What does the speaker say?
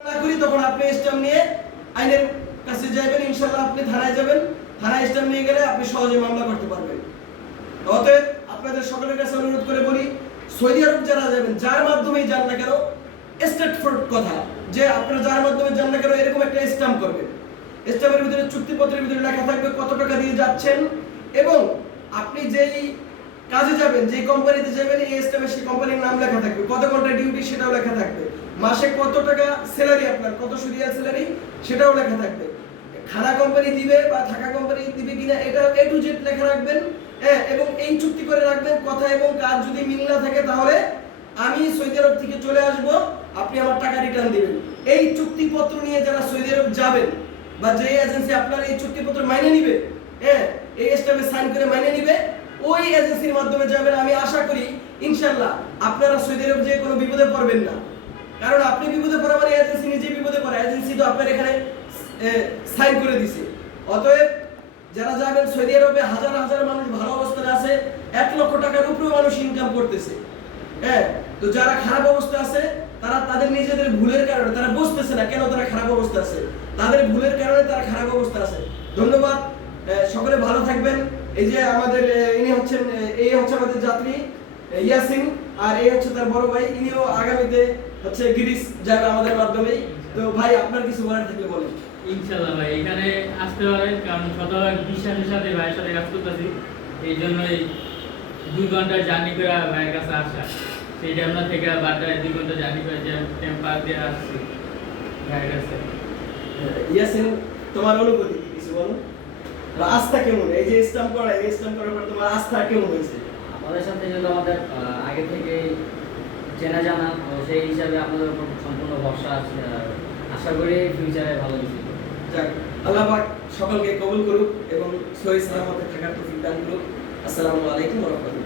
না করি তখন আপনি স্ট্যাম্প নিয়ে আইনের কাছে যাবেন, ইনশাআল্লাহ আপনি থানায় যাবেন, থানায় স্ট্যাম্প নিয়ে গেলে আপনি সহজে মামলা করতে পারবেন। অতএব আপনাদের সকলের কাছে অনুরোধ করে বলি, সৌদি আরব যারা যাবেন, যার মাধ্যমেই যান না কেন, স্টেট ফরওয়ার্ড কথা যে আপনারা যার মাধ্যমে যান না কেন এরকম একটা স্ট্যাম্প করবেন। স্ট্যাম্পের ভিতরে চুক্তিপত্রের ভিতরে লেখা থাকবে কত টাকা দিয়ে যাচ্ছেন এবং আপনি যেই কাজে যাবেন, যে কোম্পানিতে যাবেন, এই স্ট্যাম্পে সেই কোম্পানির নাম লেখা থাকবে, কত ঘন্টা ডিউটি সেটাও লেখা থাকবে, মাসে কত টাকা স্যালারি আপনার, কত সিরিয়াল স্যালারি সেটাও লেখা থাকবে, খানা কোম্পানি দিবে বা থাকা কোম্পানি দিবে কিনা এটা A to Z লেখা রাখবেন। হ্যাঁ, এবং এই চুক্তি করে রাখবেন, কথা এবং কাজ যদি মিল না থাকে তাহলে আমি সৌদি আরব থেকে চলে আসব, আপনি আমার টাকা রিটার্ন দিবেন। এই চুক্তিপত্র নিয়ে যারা সৌদি আরব যাবেন বা যে এজেন্সি আপনার এই চুক্তিপত্র মাইনে নিবে, হ্যাঁ, এই স্ট্যাম্পে সাইন করে মাইনে নিবে, ওই এজেন্সির মাধ্যমে যাবেন। আমি আশা করি ইনশাআল্লাহ আপনারা সৌদি আরব যে কোনো বিপদে পড়বেন না, কারণ আপনি বিপদে পড়া মানে এজেন্সি নিজেই বিপদে পড়ে, এজেন্সি তো আপনার এখানে সাইন করে দিছে। অতএব যারা যাবেন সৌদি আরবে, হাজার হাজার মানুষ ভালো অবস্থায় আছে, 1 লক্ষ টাকার উপরে মানুষ ইনকাম করতেছে। হ্যাঁ, তো যারা খারাপ অবস্থা আছে তারা তাদের নিজেদের ভুলের কারণে তারা বুঝতেছে না কেন তারা খারাপ অবস্থা আছে, তাদের ভুলের কারণে তারা খারাপ অবস্থা আছে। ধন্যবাদ, সকলে ভালো থাকবেন। এই যে আমাদের ইনি হচ্ছেন, এই হচ্ছে আমাদের যাত্রী ইয়াসিন, আর এই হচ্ছে তার বড় ভাই, ইনিও আগামীতে হচ্ছে গ্রিস যাবে আমাদের মাধ্যমেই। তো ভাই আপনার কিছু বলার থাকলে বলেন। ইনশাআল্লাহ ভাই এখানে আসতে পারেন, কারণ শতভাগ বিশ্বাসের সাথে ভাইয়ের সাথে কাজ করতেছি, এই জন্যই 2 ঘন্টার জার্নি করে ভাইয়ের কাছে আসা। সেই টাইমটা থেকে বাড্ডায় 2 ঘন্টা জার্নি করে যে টেম্পার দিয়ে আসছি ভাইয়ের কাছে। ইয়াসিন, তোমার অনুভূতি কি কিছু বলো? আস্থা কেমন, এই যে স্ট্যাম্প করা, এই স্ট্যাম্প করার পর তোমার আস্থা কেমন হয়েছে? আমাদের সাথে যেহেতু আমাদের আগে থেকে চেনা জানা, তো সেই হিসাবে আমাদের উপর সম্পূর্ণ ভরসা আছে। আশা করি ফিউচারে ভালো কিছু হবে। যাক, আল্লাহ পাক সকলকে কবুল করুক এবং সহি সালামতে থাকার তৌফিক দান করুক। আসসালামু আলাইকুম ওয়া রাহমাতুল্লাহ।